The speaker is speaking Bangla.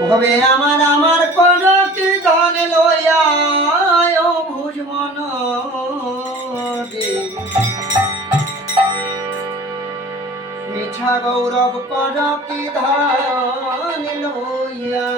ভবে আমার আমার কলকি ধন লইয়া ও ভুজ মন মিঠা গৌরব কলকি ধন লইয়া